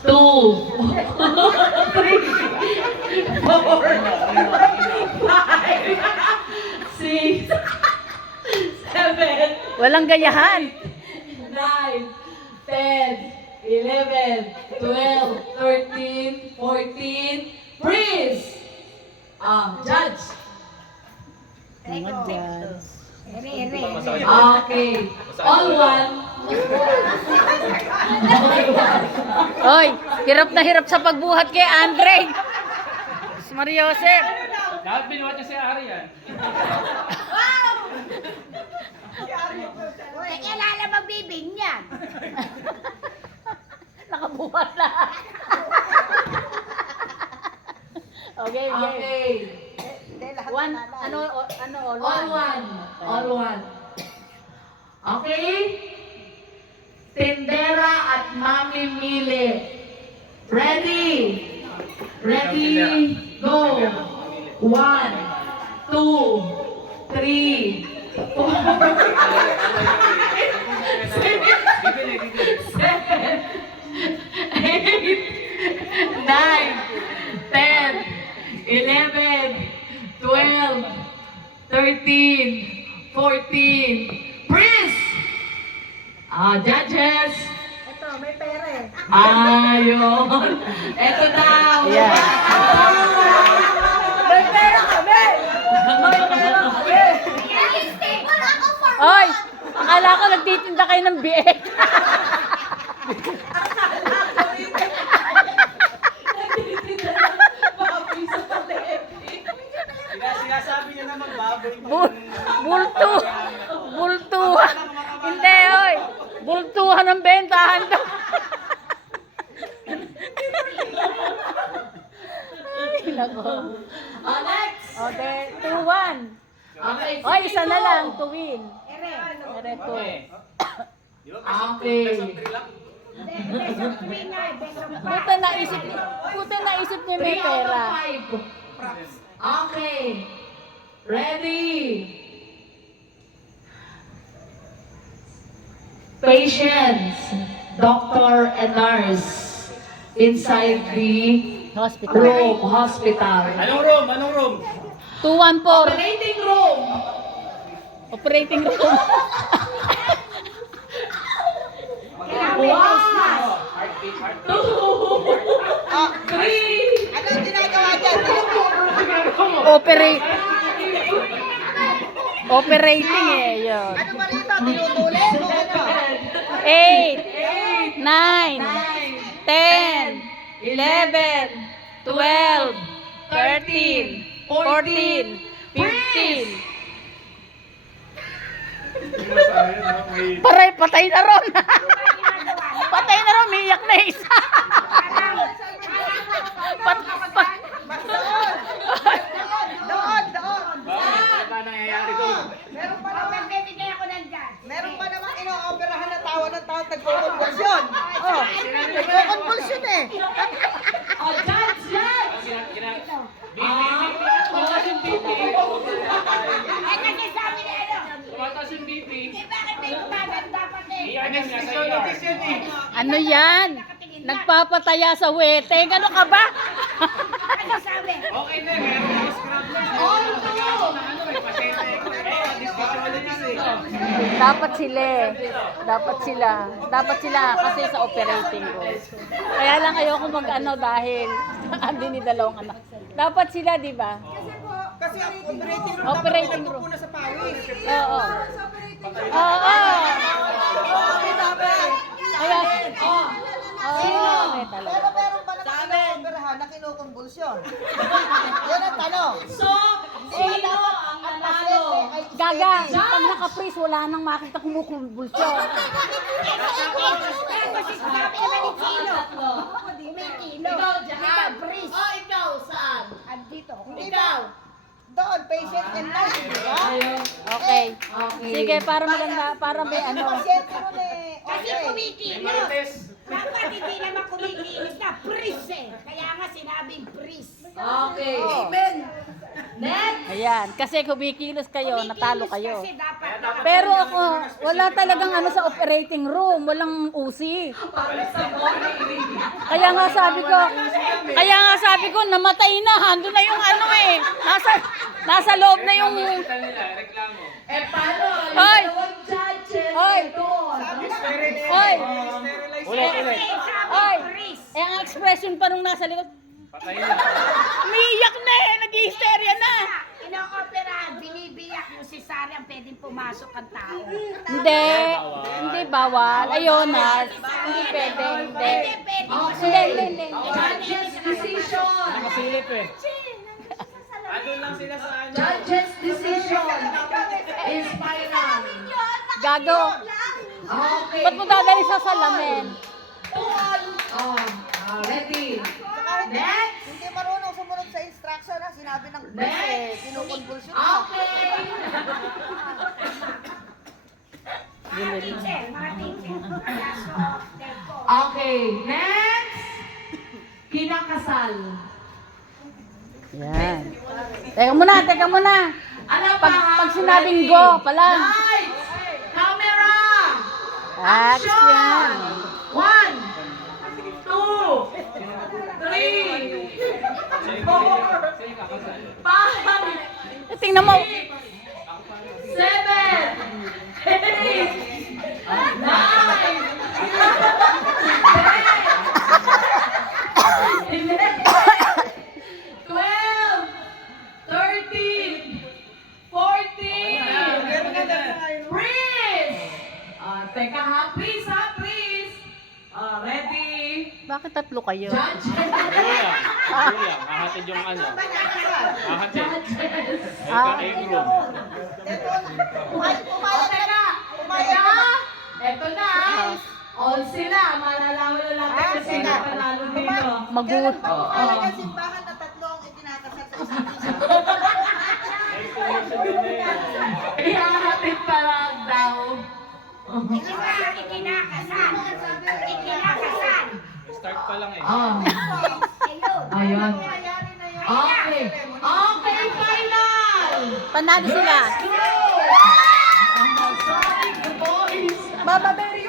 3, 4, 5, 6, 7, Walang gayahan. 9, 10, 11, 12, 13, 14, freeze! Judge. Mga dyan. Okay. All one. Oy, hirap na hirap sa pagbuhat kay Andre. Maria Joseph. Lahat binuhat niya si Ari yan. Uy, kailangan magbibing yan. Nakabuhat lahat. Okay, okay. Okay. One, all All one. All one. Okay? Tindera at Mami Mili. Ready? Ready? Go. 1, 2, 3, 4, 7, 8, 9, 10, 11, 12, 13, 14, freeze! Judges! Ito, may pera eh. Ayun! Eto daw! Yeah. May pera kami! May pera kami! Wala ako for Oy, akala ko nagtitinda kayo ng biek. Sinasabi niya na magbaboy. Bulto. Bultuhan. Hindi, oy. Bultuhan ang bentahan to. Ay, nako. Next! Okay, 2-1. Okay, Oy, isa na sige, lang go. to win. Ere to. Di ba? Okay. Buta naisip niya may 3 out pera. of 5. Okay. Ready? Patients, doctor and nurse inside the Hospital. hospital. Anong room? Anong room? 2-1 po. Operating room. Operating room. One, Heartbeat, heartbeat. 2, 3, Ano ginagawa dyan? Operate. Operating eh, yun. Ano ba rito? Tinutulit? O ano? 8, 9, 10, 11, 12, 13, 14, 15. Paray, patay na ron. Patay na ron, miyak na isa. Doon! Bakit? Ano nangyayari doon? Meron pa naman Meron pa naman ino-operahan na tawa ng tao nagko-convulsion. Oh, nagko-convulsion eh. Judge, judge. Tumataas yung BP. Kasi sabi na ano, Tumataas yung BP. bakit may gumaganda pa eh? Iyan yan, nasa ER. Ano yan? Nagpapataya sa wete. Gano ka ba? Ano sabi? Okay na, meron ako scrub na. Ano, may pasyente ko. Disabilities eh. Dapat sila eh. Dapat sila. Dapat sila kasi sa operating room. Kaya lang ayoko mag-ano dahil andi ni dalawang anak. Dapat sila, di ba? Kasi ang operating room Operating room. na sa pawis. Oo. Oo. Kaya, oo. May talaga. Pero meron pa naman ino-operahan na kinukonvulsyon. Yan ang tanong. So, sino ang nanalo? Gaga, pag naka-freeze, wala nang makita kumukumbulsyon. Ikaw, Jahan. Oh, ikaw, saan? Andito. Ikaw. Doon, patient and nurse, di ba? Ayun. Okay. Okay. Sige, para maganda, para may Ano? ano. Pasyente mo na eh. Kasi Okay. kumikilos. Marites. Dapat hindi naman kumikilos na freeze eh. Kaya nga sinabing freeze. Okay. Oh. Amen. Next. Ayan, kasi kumikilos kayo, natalo kayo. Kasi dapat Pero ako, wala talagang ano sa operating room, walang usi. Para sa morning. Kaya nga sabi ko, namatay na. Hando na yung ano eh. Nasa loob na yung... Kita nila, reklamo. Eh, paano? Hoy! Dalawang judges Hoy! doon. Hoy! Ulit. Hoy! Eh, ang expression pa nung nasa likod, Patay na. umiiyak na eh. Nag-hysteria na. Ino-opera, binibiyak mo si Sari ang pwedeng pumasok ang tao. Hindi bawal. Ayun na. Hindi pwede. Hindi. Hindi. Judges decision. Nakasilip eh. Andun lang sila sa ano. Judges decision is final. Gago. Okay. Ba't mo dadali sa salamin? Ready. Saka Next. hindi marunong sumunod sa instruction na sinabi ng Next. kinukonvulsyon Okay. Mga teacher. Kaso, teko. Okay. Next. Kinakasal. Yan. Teka muna. Ano pa? Pag sinabing go, pala. Lights. Camera. Action. 1, 2, 3, 4, 5, Tingnan mo. 7, 8, 9, 10, 11, 12, 13, 14. Teka ha, please. Ready? Bakit tatlo kayo? Judge. Kuya, hahatid yung ano. Hahatid. Judges. Egg room. Teka. Eto na. All sila. Malalaman na natin kung sino panalo dito. Magulat. Kaya ng simbahan na tatlo ang itinakasal sa isang isa. Ihahatid pa lang daw. Ikinakasal. Start pa lang eh. Ayun. Okay. Okay, final. Panalo sila. Sorry, boys. Mama Mary